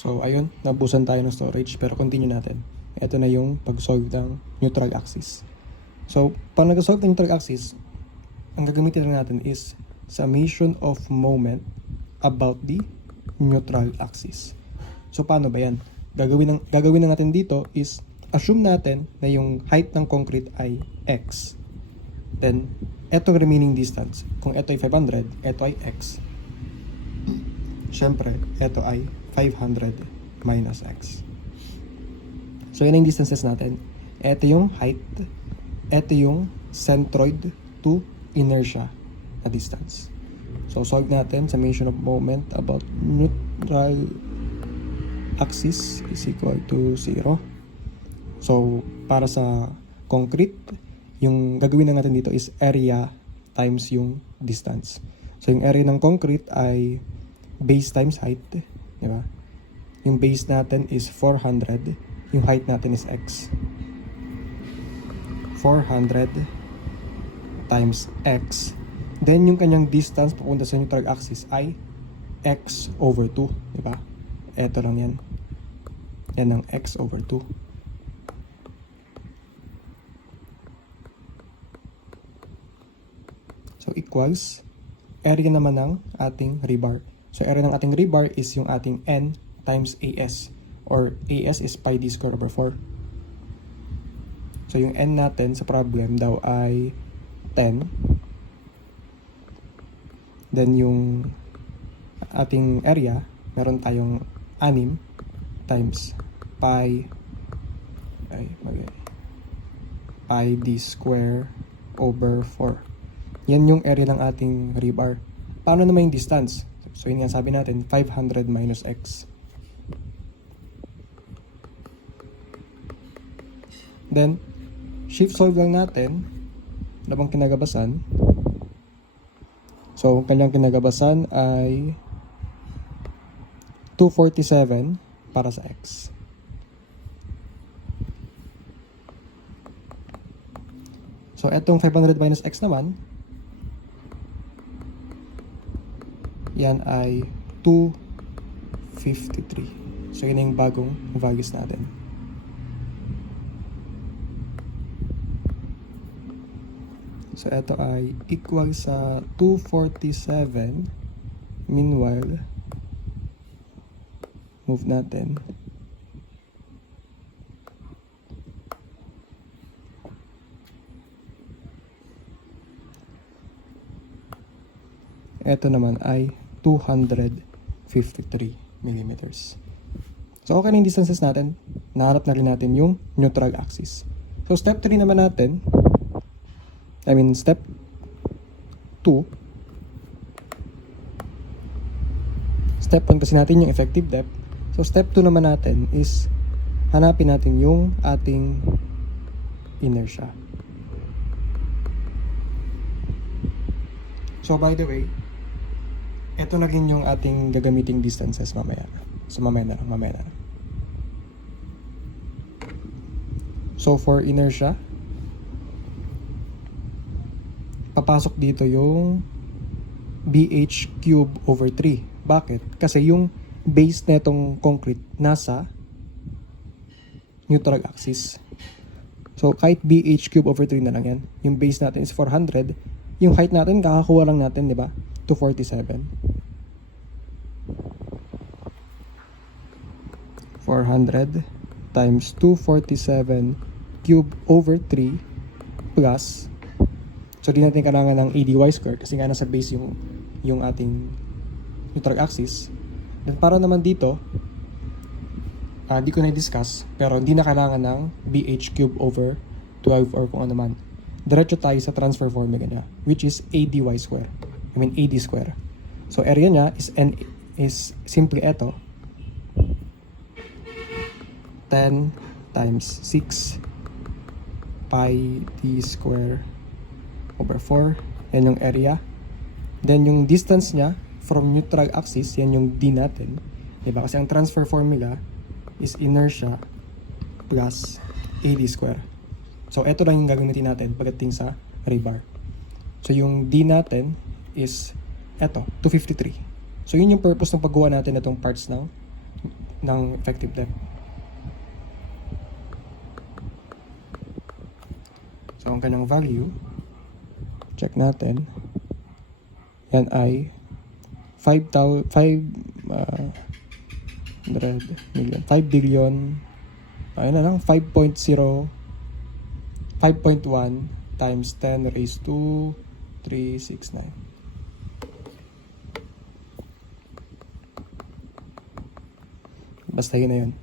So, ayun, nabusan tayo ng storage pero continue natin. Ito na yung pag-solve ng neutral axis. So, pag nag-solve ng neutral axis, ang gagamitin lang natin is summation of moment about the neutral axis. So, paano ba yan? Gagawin na natin dito is assume natin na yung height ng concrete ay x. Then, etong remaining distance, kung ito ay 500, ito ay x. Siyempre, ito ay 500 minus x. So, yun ang distances natin. Ito yung height. Ito yung centroid to inertia na distance. So, solve natin. Summation of moment about neutral axis is equal to 0. So, para sa concrete, yung gagawin na natin dito is area times yung distance. So, yung area ng concrete ay base times height. Diba? Yung base natin is 400. Yung height natin is x. 400 times x. Then, yung kanyang distance papunta sa neutral axis ay x over 2. Diba? Ito lang yan. Yan ang x over 2. So, equals area naman ng ating rebar. So, area ng ating rebar is yung ating n times AS. Or AS is pi d square over 4. So, yung n natin sa problem daw ay 10. Then, yung ating area, meron tayong 6 times pi d square over 4. Yan yung area ng ating rebar. Paano naman yung distance? So, yun nga sabi natin, 500 minus x. Then, shift solve lang natin. Ano bang kinagabasan? So, kanyang kinagabasan ay 247 para sa x. So, etong 500 minus x naman, yan ay 253. So, yun yung bagong values natin. So, ito ay equal sa 247. Meanwhile, move natin. Ito naman ay 253 millimeters. So, okay na yung distances natin. Nahanap na rin natin yung neutral axis. So, step 3 naman natin. Step 2. Step 1 kasi natin yung effective depth. So, step 2 naman natin is hanapin natin yung ating inertia. So, by the way, ito na rin yung ating gagamiting distances mamaya. So, mamaya na lang. So, for inertia, papasok dito yung BH cube over 3. Bakit? Kasi yung base netong concrete nasa neutral axis. So, kahit BH cube over 3 na lang yan. Yung base natin is 400. Yung height natin, kakakuha lang natin, di ba? 247. 400 times 247 cube over 3 plus, so di natin kailangan ng ADY square kasi nga nasa base yung ating neutral axis. Then para naman dito, di ko na-discuss, pero hindi na kailangan ng BH cube over 12 or kung ano man. Diretso tayo sa transfer formula niya, which is ADY square. AD square. So area niya is simply ito. 10 times 6 pi d square over 4. Yan yung area. Then yung distance niya from neutral axis, yan yung D natin. Diba? Kasi ang transfer formula is inertia plus AD square. So, ito lang yung gagamitin natin pagdating sa rebar. So, yung D natin is eto, 253. So, yun yung purpose ng paggawa natin itong parts ng ng effective depth. So, ang kanyang value, check natin, yan ay 5 billion, ayun na lang, 5.1 times 10 raised to 369. Basta yun na yun.